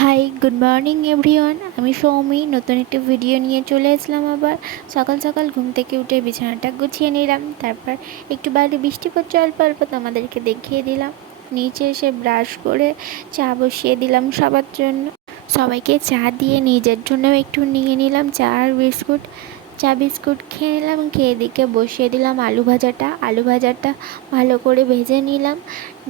High, good morning everyone. আমি সৌমি নতুন একটি ভিডিও নিয়ে চলে আসলাম। আবার সকাল সকাল ঘুম থেকে উঠে বিছানাটা গুছিয়ে নিলাম। তারপর একটু বাইরে বৃষ্টি পড়ছে অল্প অল্প, তোমাদেরকে দেখিয়ে দিলাম। নিচে এসে ব্রাশ করে চা বসিয়ে দিলাম সবার জন্য। সবাইকে চা দিয়ে নিজের জন্যও একটু নিয়ে নিলাম চা আর বিস্কুট। চা বিস্কুট খেয়ে নিলাম, খেয়ে দিকে বসিয়ে দিলাম আলু ভাজাটা ভালো করে ভেজে নিলাম।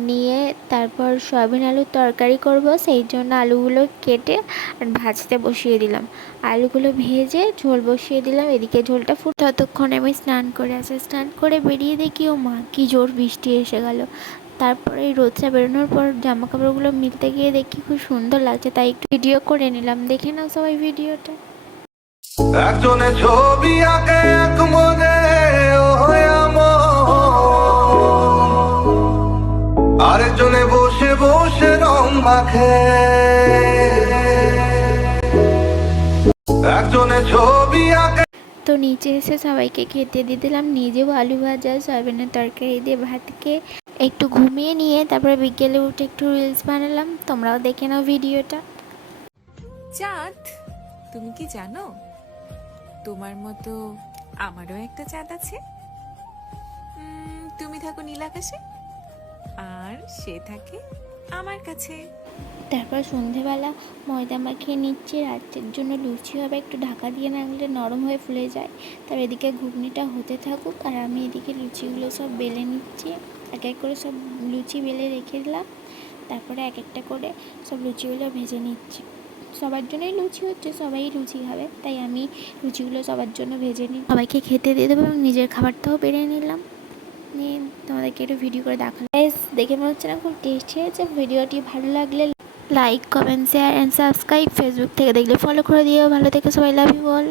নিয়ে তারপর সয়াবিন আলুর তরকারি করব, সেই জন্য আলুগুলো কেটে আর ভাজতে বসিয়ে দিলাম। আলুগুলো ভেজে ঝোল বসিয়ে দিলাম, এদিকে ঝোলটা ততক্ষণে আমি স্নান করে স্নান করে বেরিয়ে দেখি ও মা কি জোর বৃষ্টি এসে গেল। তারপরে এই রোদটা বেরোনোর পর জামা কাপড়গুলো মিলতে গিয়ে দেখি খুব সুন্দর লাগছে, তাই একটু ভিডিও করে নিলাম। দেখে নাও সবাই ভিডিওটা। একজনে ছবি আঁকে এক মনে আরেকজনে বসে বসে রং মাখে। একজনে ছবি আঁকে। তো নিচে এসে সবাইকে খেতে দিয়ে দিলাম, নিজেও আলু ভাজা সয়াবিনের তরকারি দিয়ে ভাত খেয়ে একটু ঘুমিয়ে নিয়ে তারপরে বিকেলে উঠে একটু রিলস বানালাম। তোমরাও দেখে নাও ভিডিওটা। চাঁদ, তুমি কি জানো তোমার মতো আমারও একটা চাঁদ আছে। তুমি থাকো নীল আকাশে আর সে থাকে আমার কাছে। তারপর সন্ধেবেলা ময়দা মাখিয়ে নিচ্ছি, রাতের জন্য লুচি হবে, একটু ঢাকা দিয়ে না গেলে নরম হয়ে ফুলে যায়। তার এদিকে ঘুগনিটা হতে থাকুক আর আমি এদিকে লুচিগুলো সব বেলে নিচ্ছি। এক এক করে সব লুচি বেলে রেখে দিলাম। তারপরে এক একটা করে সব লুচিগুলো ভেজে নিচ্ছি। সবার জন্যই লুচি হচ্ছে, সবাই লুচি খাবে, তাই আমি লুচিগুলো সবার জন্য ভেজে নিই, সবাইকে খেতে দিয়ে দেবো এবং নিজের খাবারটাও বেড়ে নিলাম। নিয়ে তোমাদেরকে একটু ভিডিও করে দেখালাম। দেখে মনে হচ্ছে না খুব টেস্টি হয়েছে। ভিডিওটি ভালো লাগলে like, comment, share and subscribe. Facebook থেকে দেখলে ফলো করে দিও। ভালো থেকে সবাই, লাভ ইউ অল।